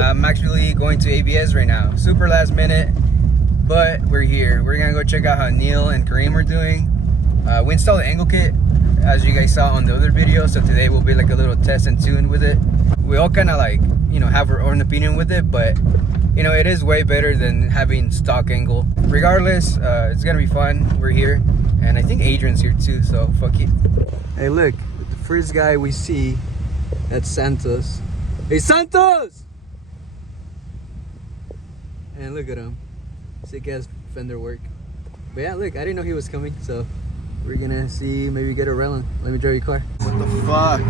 I'm actually going to ABS right now. Super last minute, but we're here. We're gonna go check out how Neil and Kareem are doing. We installed the angle kit, as you guys saw on the other video, so today will be like a little test and tune with it. We all kind of like, you know, have our own opinion with it, but you know, it is way better than having stock angle. Regardless, it's gonna be fun. We're here, and I think Adrian's here too, so fuck it. Hey, look, the first guy we see, that's Santos. Hey, Santos! And look at him, sick ass fender work. But yeah, look, I didn't know he was coming, so we're gonna see, maybe get a rental. Let me drive your car. What the fuck?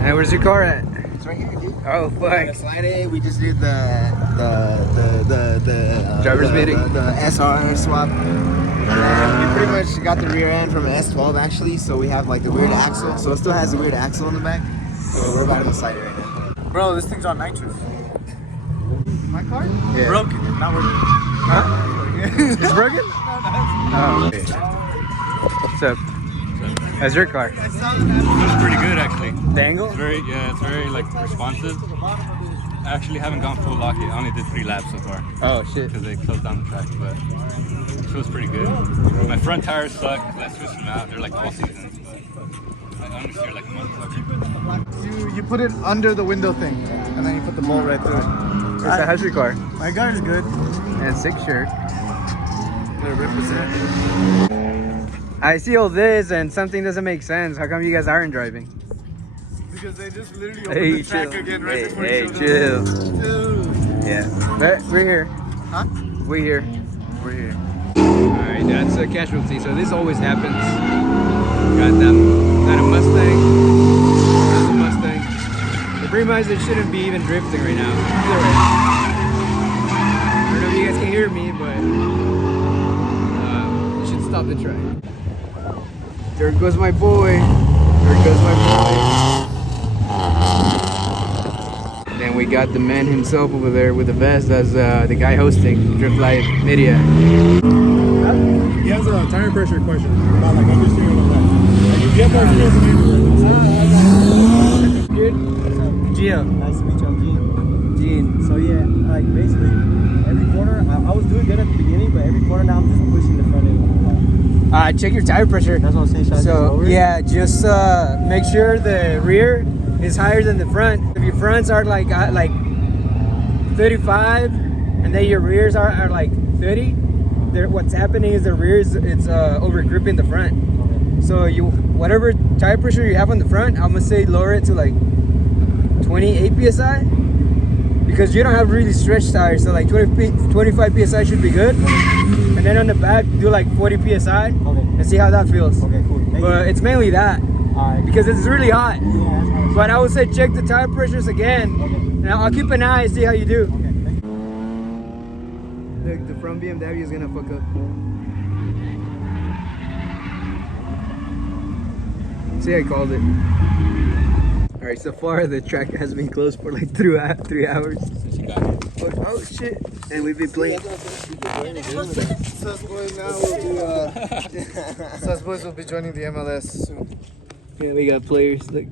Hey, where's your car at? It's right here, dude. Oh fuck. Slide it. We just did the driver's meeting. The SR swap. And we pretty much got the rear end from an S12 actually, so we have like the weird axle. So it still has the weird axle in the back. So we're about to slide it right now. Bro, this thing's on nitrous. My car? Yeah. Broken. Not working. Huh? It's broken? Oh. What's up? How's your car? It's pretty good actually. The angle? It's very like responsive. I actually haven't gone full lock yet. I only did 3 laps so far Oh shit. because they closed down the track, but it feels pretty good. My front tires suck. I switched them out. They're like all seasons, but I only steer like a month. You put it under the window thing, and then you put the bolt right through it. So how's your car? My car is good. And sick shirt. Gonna represent. I see all this and something doesn't make sense. How come you guys aren't driving? Because they just literally opened Hey, the track chill. again right before Hey, you showed chill. up. Dude. Yeah. But we're here. Huh? We're here. We're here. Alright, that's a casualty. So this always happens. Got that a Mustang. That's a Mustang. The pretty it shouldn't be even drifting right now. Either way. I don't know if you guys can hear me, but you should stop the track. There goes my boy. There goes my boy. Then we got the man himself over there with the vest as the guy hosting Drift Live Media. He has a tire pressure question about like understeering and all that. Like, if you have more experience than Good. Gio. Nice to meet you. I'm Gene. Gene. So yeah, like basically every corner, I was doing good at the beginning, but every corner now I'm just pushing the front end. Check your tire pressure. That's what I'm saying. Should I just So lower it? yeah, just make sure the rear is higher than the front. If your fronts are like 35, and then your rears are like 30, what's happening is the rears it's over gripping the front. Okay. So you whatever tire pressure you have on the front, I'm gonna say lower it to like 28 psi, because you don't have really stretched tires. So like 25 psi should be good. And then on the back, do like 40 psi, Okay. and see how that feels. Okay, cool. Thank But you. it's mainly that, Alright. because it's really hot. Yeah, that's nice. But I would say check the tire pressures again, Okay. and I'll keep an eye and see how you do. Okay, thank you. Look, the front BMW is gonna fuck up. See, I called it. Alright, so far the track has been closed for like 3 hours. Since you got here. Oh shit! And we've been playing. Susboyz now will be Susboyz will be joining the MLS soon. Yeah, we got players. Look.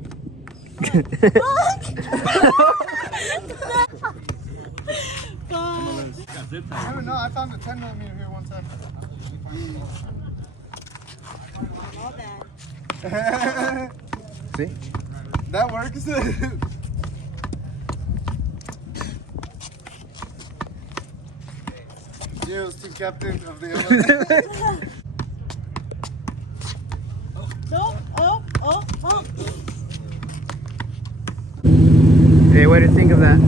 I don't know. I found a 10mm here one time. See? That works. Gio's team captain of the MLS. Hey, what do you think of that?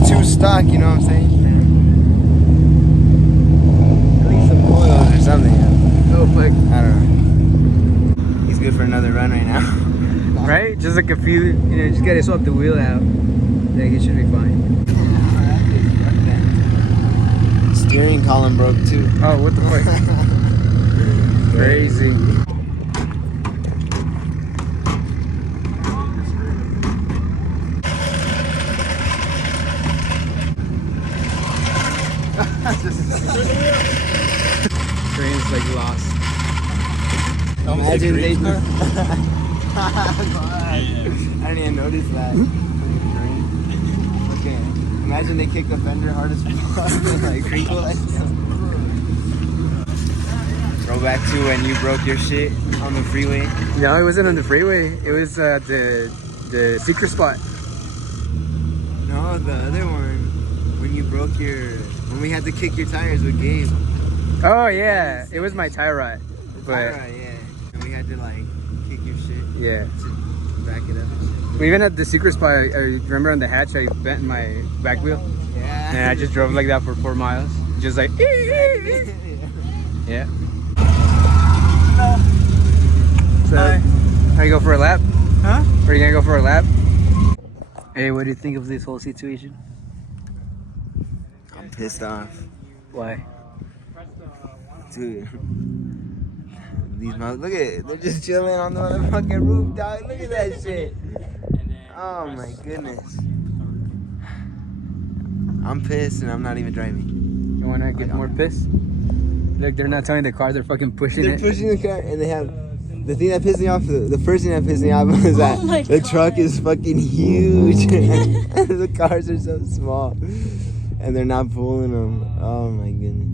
It's too stock, you know what I'm saying? At least some Oils or something. Oh fuck. I don't know. He's good for another run right now. Right? Just like a few, you know, just gotta swap the wheel out. Then it should be fine. Steering column broke too. Oh, what the fuck? Crazy. Train's like lost. Imagine they. I didn't even notice that. Imagine they kick the fender hard as fuck and like crinkle that shit. Throwback to when you broke your shit on the freeway. No, it wasn't on the freeway. It was the secret spot. No, the other one. When you broke when we had to kick your tires with Gabe. Oh yeah, it was my tie rod. But Alright, yeah. And we had to like kick your shit yeah. to back it up and shit. Even at the secret spot, I remember on the hatch, I bent my back wheel. Yeah. And I just drove like that for 4 miles. Just like, yeah. So, how you go for a lap? Huh? Are you gonna go for a lap? Hey, what do you think of this whole situation? I'm pissed off. Why? Dude. These look at it. They're just chilling on the motherfucking roof, dog. Look at that shit. Oh my goodness. I'm pissed and I'm not even driving. You wanna get more pissed? Look, they're not towing the car, they're fucking pushing They're it. pushing the car and they have the thing that pissed me off, the first thing that pissed me off was that the truck is fucking huge and the cars are so small and they're not pulling them. Oh my goodness.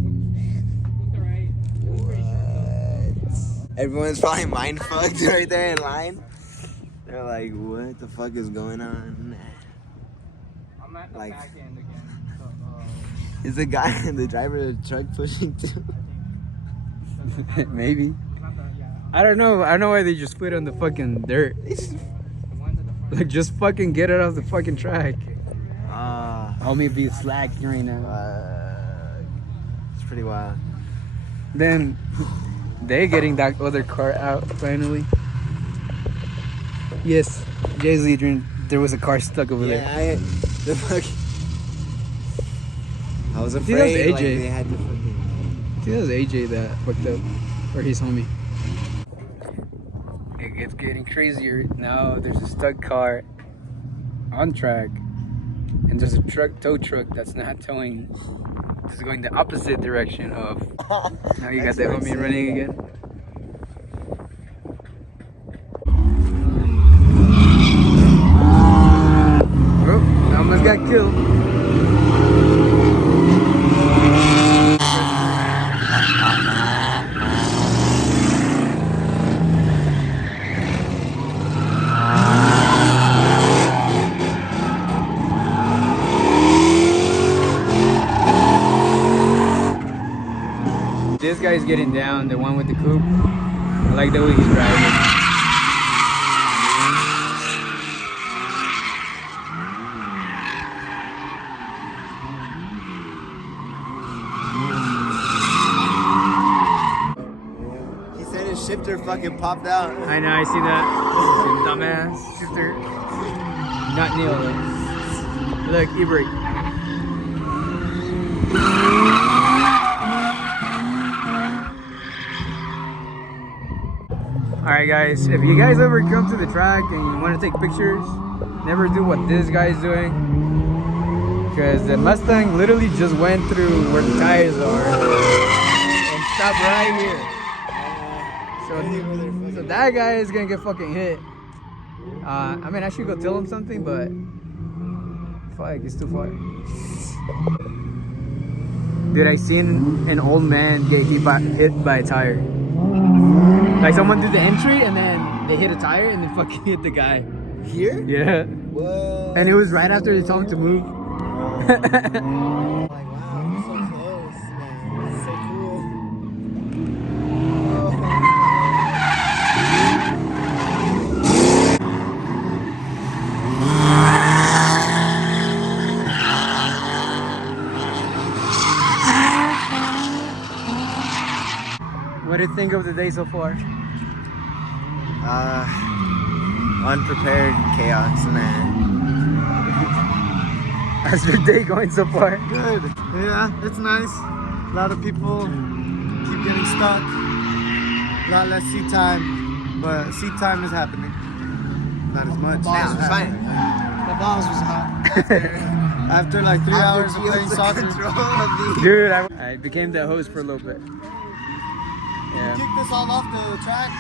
What? Everyone's probably mind fucked right there in line. They're like, what the fuck is going on? I'm at the like, back end again. So, is the guy, the driver of the truck pushing too? Maybe. I don't know. I don't know why they just put it on the fucking dirt. Like, just fucking get it off the fucking track. Homie be slacking right now. It's pretty wild. Then they getting that other car out finally. Yes, Jay's Adrian. There was a car stuck over there. I was See, afraid that was AJ. like, they had to fucking... See, that was AJ that fucked up. Or his homie. It's getting crazier. Now there's a stuck car on track. And there's a tow truck that's not towing. It's going the opposite direction of... Now you got that homie running again. Oh, I almost got killed. This guy's getting down, the one with the coupe. I like the way he's driving. He said his shifter fucking popped out. I know, I see that. Dumbass shifter. Not Neil though. Look, e-brake. Alright guys, if you guys ever come to the track and you want to take pictures, never do what this guy's doing. Because the Mustang literally just went through where the tires are and stopped right here. So that guy is gonna get fucking hit. I mean, I should go tell him something, but fuck, it's too far. Dude, I seen an old man get hit by a tire. Like someone did the entry and then they hit a tire and then fucking hit the guy. Here? Yeah. What? And it was right after they told him to move. Like, wow, I'm so close, man. It's so cool. What do you think of the day so far? Unprepared chaos, man. How's your day going so far? Good. Yeah, it's nice. A lot of people keep getting stuck. A lot less seat time, but seat time is happening. Not as much. Yeah, it's fine. The balls was hot. After like 3 hours of playing soccer. Dude, I became the host for a little bit. Yeah. Kick this all off the track.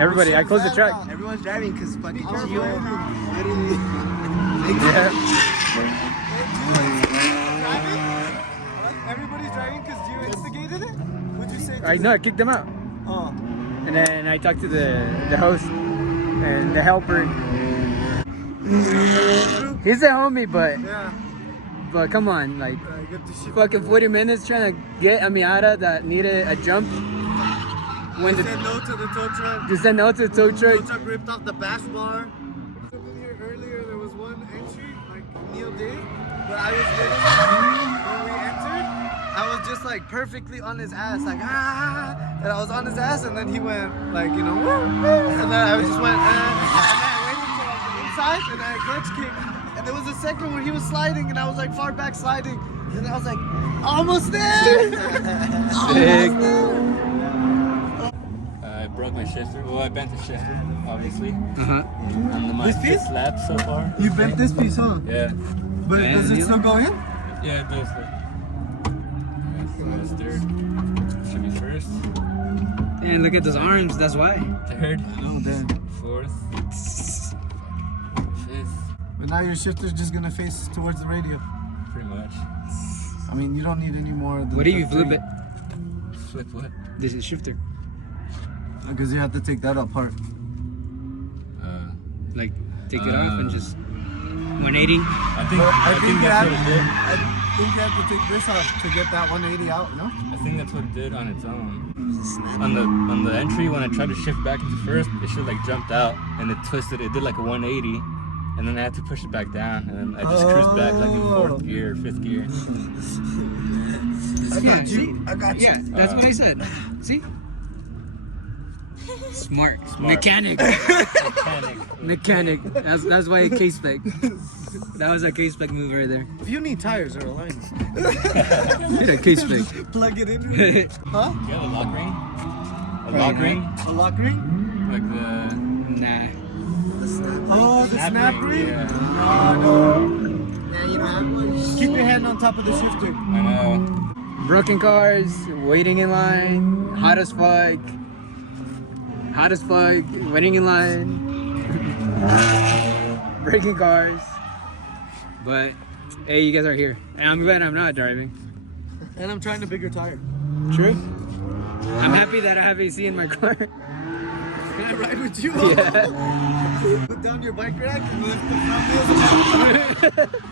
Everybody, I closed the track. Everyone's driving because fucking Careful. Gio literally. Yeah. Everybody's driving because you instigated it? What'd you say? I know, I kicked them out. Oh. And then I talked to the host and the helper. He's a homie, Yeah. but come on, like Get the shit. fucking 40 minutes trying to get a Miata that needed a jump. When Said no to the tow truck. just said no to the tow Tow truck. truck ripped off the bash bar. Something here earlier, there was one entry, like Neil did, but I was literally, when we entered, I was just like perfectly on his ass, like and I was on his ass, and then he went like, you know, and then I just went, and then I waited until I was inside, and I clutch kicked, and there was a second where he was sliding, and I was like far back sliding, and I was like, almost there. Sick. I broke my shifter. Well, I bent the shifter, obviously. Uh-huh. On my This piece? fifth lap so far. You bent this piece, huh? Yeah. But does it still go in? Yeah, it does. That's third. Should be first. And look at those arms, that's why. Third. Oh, damn. Fourth. Fifth. But now your shifter's just gonna face towards the radio. Pretty much. I mean, you don't need any more. What if you flip it? Flip what? This is shifter. Because you have to take that apart. Like, take it off and just 180. I think you that's have, what it did. I think you have to take this off to get that 180 out, no? I think that's what it did on its own. On the entry, when I tried to shift back into first, it should like jumped out and it twisted. It did like a 180, and then I had to push it back down, and then I just cruised back like in fourth gear, fifth gear. I got you. I got you. Yeah, that's what I said. See? Smart. Mechanic. Mechanic. That's why a K-spec. That was a K-spec move right there. If you need tires or a line, Yeah, K-spec. plug it in. Huh? Do you have a lock ring? A lock ring? A lock ring? Like the Nah. Oh, the snap ring? Yeah. No. Yeah, you don't have one. Keep your hand on top of the shifter. I know. Broken cars, waiting in line, hot as fuck. Hot as fuck, waiting in line. Breaking cars. But, hey, you guys are here. And I'm glad I'm not driving. And I'm trying a bigger tire. True. I'm happy that I have AC in my car. Can I ride with you? Yeah. Put down your bike rack and lift the front wheels up.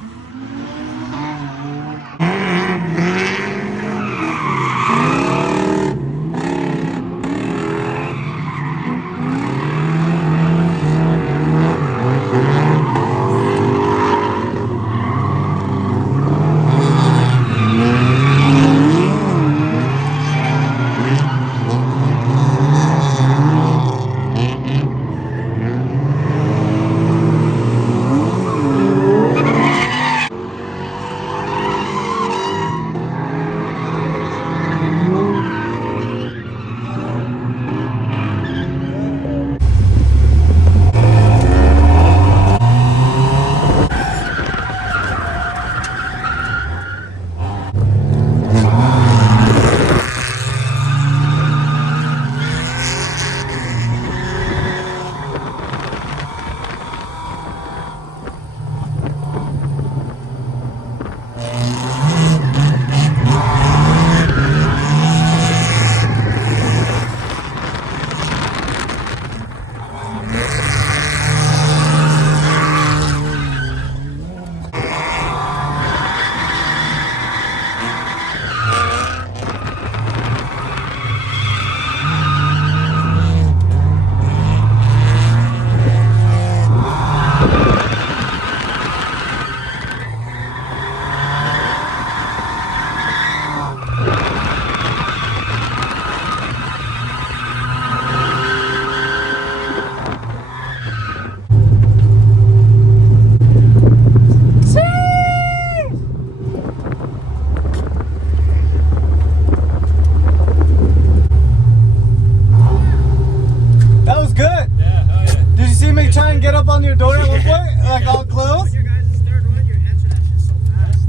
on your door at one point? Like all close? Your guys' third run, you're entering that shit so fast.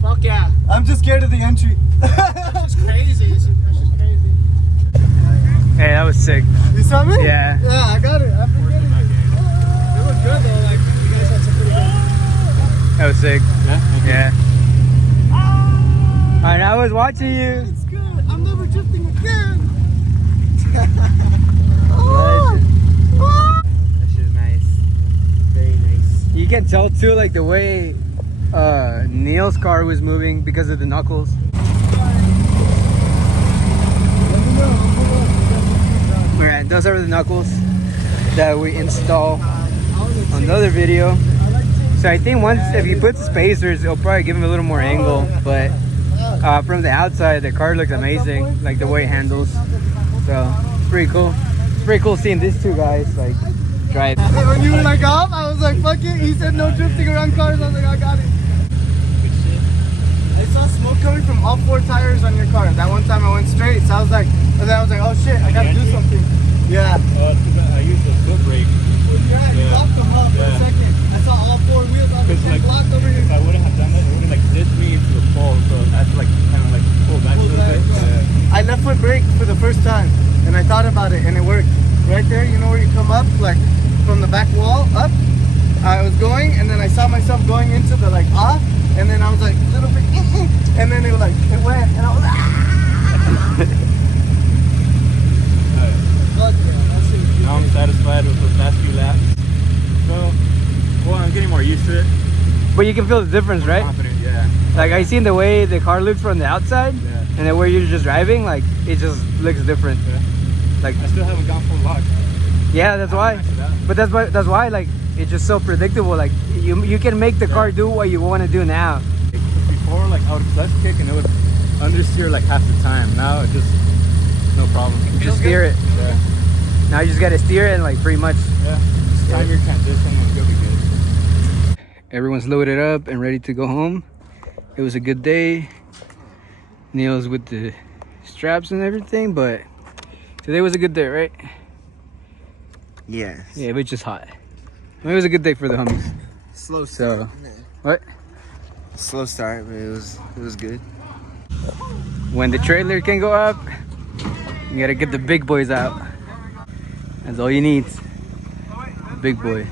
Fuck yeah. I'm just scared of the entry. It's crazy. It's just crazy. Hey, that was sick. You saw me? Yeah. Yeah, I got it. I forget it. It looked good though. Like you guys had some pretty good. was sick. Yeah. Okay. Yeah. Alright, I was watching you. It's good. I'm never drifting again. That shit's nice. Very nice. You can tell too, like the way Neil's car was moving because of the knuckles. Alright, those are the knuckles that we install on the other video. So I think once, if you put the spacers, it'll probably give them a little more angle. But from the outside, the car looks amazing, like the way it handles. So it's pretty cool. It's pretty cool seeing these two guys like drive. When you were like off, I was like, fuck it. He said no drifting around cars. I was like, I got it. I saw smoke coming from all 4 tires on your car. That one time I went straight, so I was like, oh shit, I gotta do something. Yeah. I used the foot brake. Yeah, you locked them up for a second. I saw all 4 wheels on the Like, blocked over here. if I wouldn't have done that, it would have like ditched me into the pole. So I had to like kind of like pull back a little bit. Yeah. I left foot brake for the first time, and I thought about it, and it worked. Right there, you know where you come up, like from the back wall up. I was going, and then I saw myself going into the like off, and then I was like a little bit, and then it was like it went, and I was Now I'm satisfied with the last few laps. So, well, I'm getting more used to it. But you can feel the difference, right? Confident, yeah. Like I seen the way the car looks from the outside, Yeah. and then where you're just driving, like it just looks different. Yeah. Like I still haven't gone full lock. yeah, that's why. But that's why like it's just so predictable. Like you can make the car do what you want to do now. Before, like I would clutch kick and it would understeer like half the time. Now it just no problem. Just steer it. Yeah. Now you just gotta steer it and like pretty much. Yeah. Just time your transition and you'll be good. Everyone's loaded up and ready to go home. It was a good day. Neil's with the straps and everything, but today was a good day, right? Yes. Yeah, but it's just hot. I mean, it was a good day for the homies. Slow So, start. what? Slow start, but it was good. When the trailer can go up, you gotta get the big boys out. That's all you need. Big boy.